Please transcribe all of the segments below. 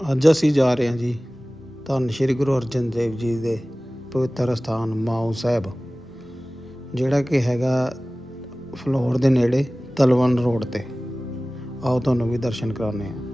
ਅੱਜ ਅਸੀਂ ਜਾ ਰਹੇ ਹਾਂ ਜੀ ਧੰਨ ਸ਼੍ਰੀ ਗੁਰੂ ਅਰਜਨ ਦੇਵ ਜੀ ਦੇ ਪਵਿੱਤਰ ਸਥਾਨ ਮਾਊ ਸਾਹਿਬ, ਜਿਹੜਾ ਕਿ ਹੈਗਾ ਫਲੋਰ ਦੇ ਨੇੜੇ ਤਲਵਣ ਰੋਡ ਤੇ। ਆਓ ਤੁਹਾਨੂੰ ਵੀ ਦਰਸ਼ਨ ਕਰਾਉਂਦੇ ਹਾਂ।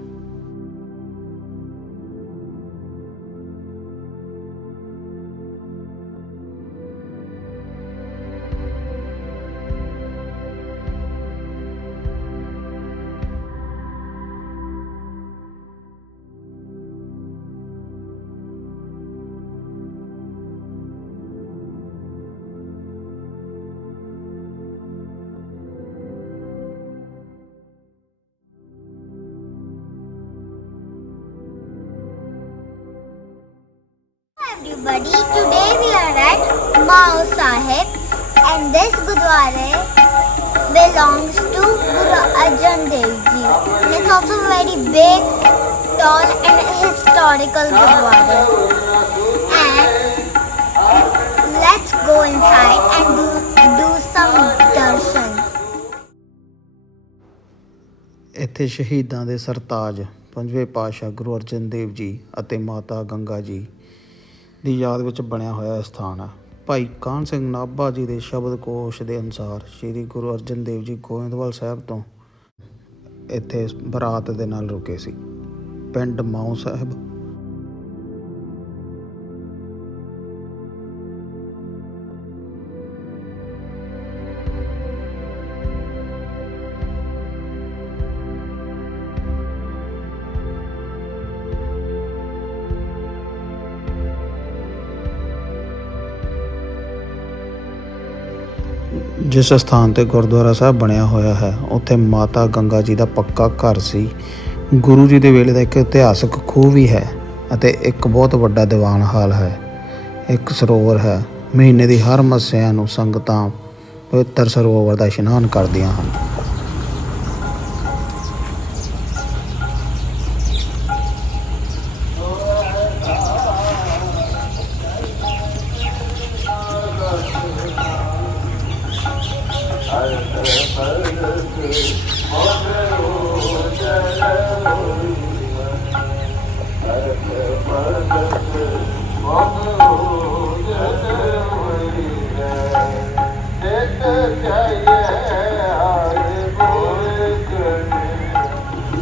Everybody. Today we are at Mao Sahib and this Gurdwara belongs to Guru Arjan Dev Ji. It's also very big, tall and historical Gurdwara. And let's go inside and do, do some darshan. ਇੱਥੇ ਸ਼ਹੀਦਾਂ ਦੇ ਸਰਤਾਜ ਪੰਜਵੇਂ ਪਾਤਸ਼ਾਹ ਗੁਰੂ ਅਰਜਨ ਦੇਵ ਜੀ ਅਤੇ ਮਾਤਾ ਗੰਗਾ ਜੀ ਦੀ ਯਾਦ ਵਿੱਚ ਬਣਿਆ ਹੋਇਆ ਸਥਾਨ ਹੈ। ਭਾਈ ਕਾਹਨ ਸਿੰਘ ਨਾਭਾ ਜੀ ਦੇ ਸ਼ਬਦਕੋਸ਼ ਦੇ ਅਨੁਸਾਰ ਸ੍ਰੀ ਗੁਰੂ ਅਰਜਨ ਦੇਵ ਜੀ ਗੋਇੰਦਵਾਲ ਸਾਹਿਬ ਤੋਂ ਇੱਥੇ ਬਰਾਤ ਦੇ ਨਾਲ ਰੁਕੇ ਸੀ। ਪਿੰਡ ਮਾਊ ਸਾਹਿਬ ਜਿਸ ਸਥਾਨ ਤੇ ਗੁਰਦੁਆਰਾ ਸਾਹਿਬ ਬਣਿਆ ਹੋਇਆ ਹੈ, ਉੱਥੇ ਮਾਤਾ ਗੰਗਾ ਜੀ ਦਾ ਪੱਕਾ ਘਰ ਸੀ। ਗੁਰੂ ਜੀ ਦੇ ਵੇਲੇ ਦਾ ਇੱਕ ਇਤਿਹਾਸਕ ਖੂਹ ਵੀ ਹੈ ਅਤੇ ਇੱਕ ਬਹੁਤ ਵੱਡਾ ਦੀਵਾਨ ਹਾਲ ਹੈ। ਇੱਕ ਸਰੋਵਰ ਹੈ। ਮਹੀਨੇ ਦੀ ਹਰ ਮੱਸਿਆ ਨੂੰ ਸੰਗਤਾਂ ਪਵਿੱਤਰ ਸਰੋਵਰ ਦਾ ਇਸ਼ਨਾਨ ਕਰਦੀਆਂ ਹਨ।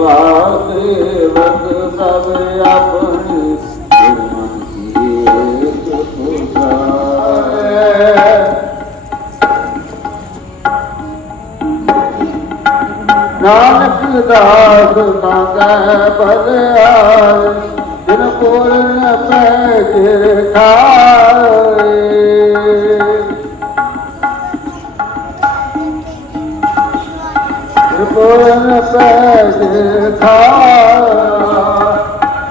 ਸੇਵਾ ਸੇਵਕ ਸਭ ਆਪਣੀ ਗੁਰਮਤਿ ਕੀਏ ਪੁਜਾਰੇ ਨਾਨਕ ਦਾਸ ਮੰਗੈ ਬਲਿਆਰੇ ਜਿਨ ਕੋਲ ਪੈ ਜਿਰ ਖਾਏ। ਕੋਨ ਪੈਜ ਖਾ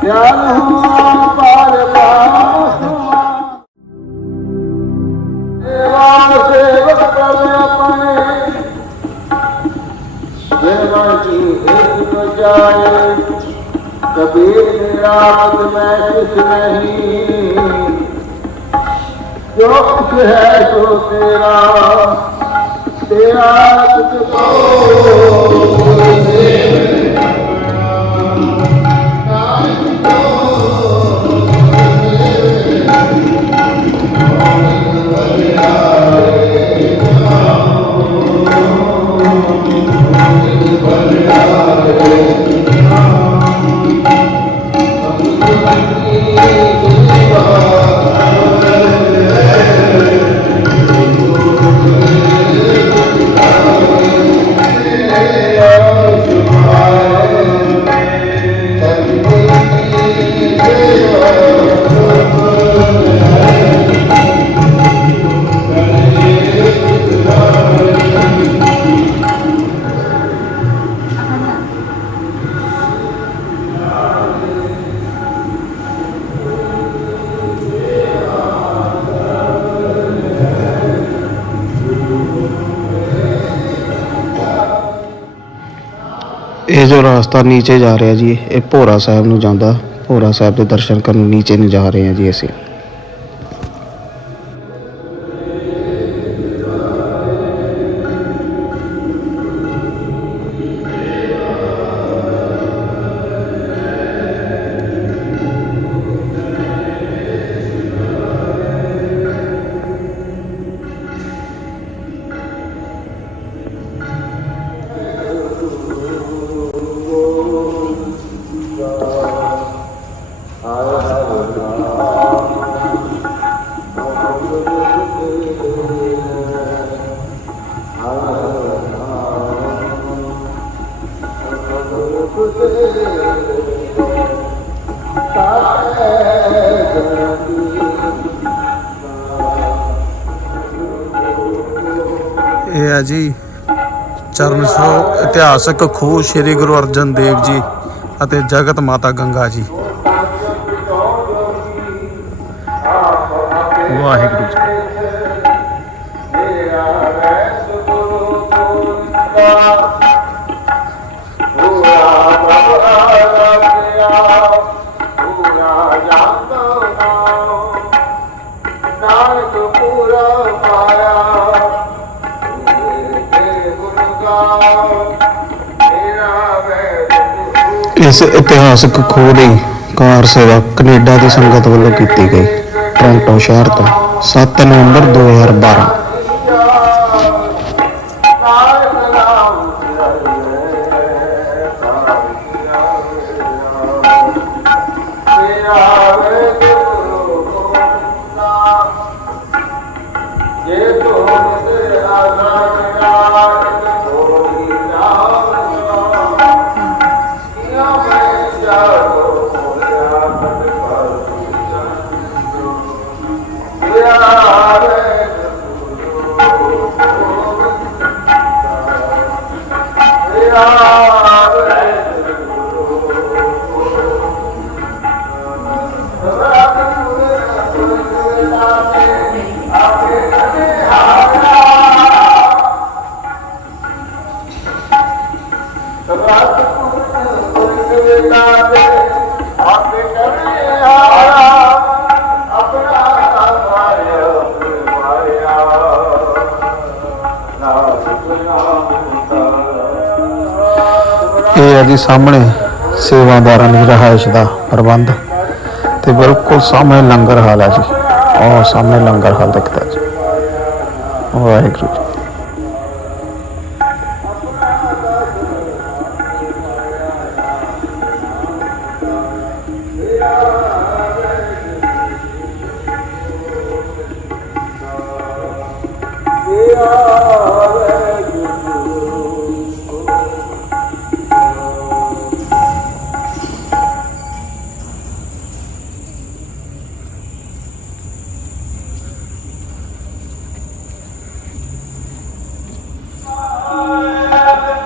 ਧਿਆਨ ਹੁਆ ਪਾਰ ਪਾਹੁਆ ਸੇਵਾ ਸੇਵਕ ਕਰ ਆਪਣੇ। ਦੇਵਾ ਜੀ ਇੱਕ ਜਾਏ। ਕਬੀਰ ਰਾਤ ਮੈਂ ਕਿਸ ਨਹੀਂ। ਜੋ ਕੁਛ ਹੈ ਸੋ ਤੇਰਾ। ਤੇਰਾ ਤੁਝ ਕੋ ਇਹ ਜੋ ਰਸਤਾ ਨੀਚੇ ਜਾ ਰਿਹਾ ਜੀ, ਇਹ ਭੋਰਾ ਸਾਹਿਬ ਨੂੰ ਜਾਂਦਾ। ਭੋਰਾ ਸਾਹਿਬ ਦੇ ਦਰਸ਼ਨ ਕਰਨ ਨੀਚੇ ਨੂੰ ਜਾ ਰਹੇ ਹਾਂ ਜੀ ਅਸੀਂ। ਇਹ ਹੈ ਜੀ ਚਰਨ ਸੋ ਇਤਿਹਾਸਕ ਖੂਹ ਸ੍ਰੀ ਗੁਰੂ ਅਰਜਨ ਦੇਵ ਜੀ ਅਤੇ ਜਗਤ ਮਾਤਾ ਗੰਗਾ ਜੀ। ਵਾਹਿਗੁਰੂ ਜੀ ਇਸ ਇਤਿਹਾਸਕ ਖੋਹ ਦੀ ਕਾਰ ਸੇਵਾ ਕੈਨੇਡਾ ਦੀ ਸੰਗਤ ਵੱਲੋਂ ਕੀਤੀ ਗਈ, ਟੋਰਾਂਟੋ ਸ਼ਹਿਰ ਤੋਂ 7 ਨਵੰਬਰ 2012 ਇਹ ਹੈ ਜੀ ਸਾਹਮਣੇ ਸੇਵਾਦਾਰਾਂ ਦੀ ਰਹਾਇਸ਼ ਦਾ ਪ੍ਰਬੰਧ ਤੇ ਬਿਲਕੁਲ ਸਾਹਮਣੇ ਲੰਗਰ ਹਾਲ ਹੈ ਜੀ। ਔਰ ਸਾਹਮਣੇ ਲੰਗਰ ਹਾਲ ਦਿਖਦਾ ਜੀ। Waheguru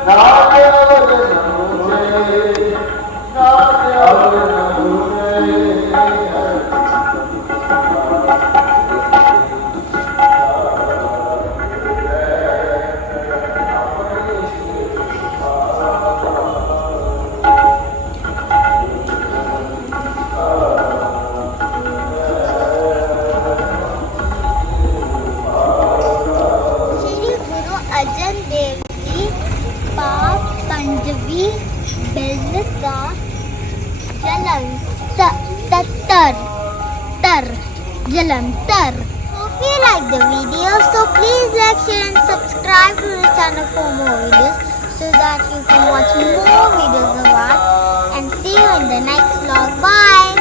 Narayana Narayana Jalantar. Hope you like the video so please like, share and subscribe to the channel for more videos so that you can watch more videos of us and see you in the next vlog. Bye!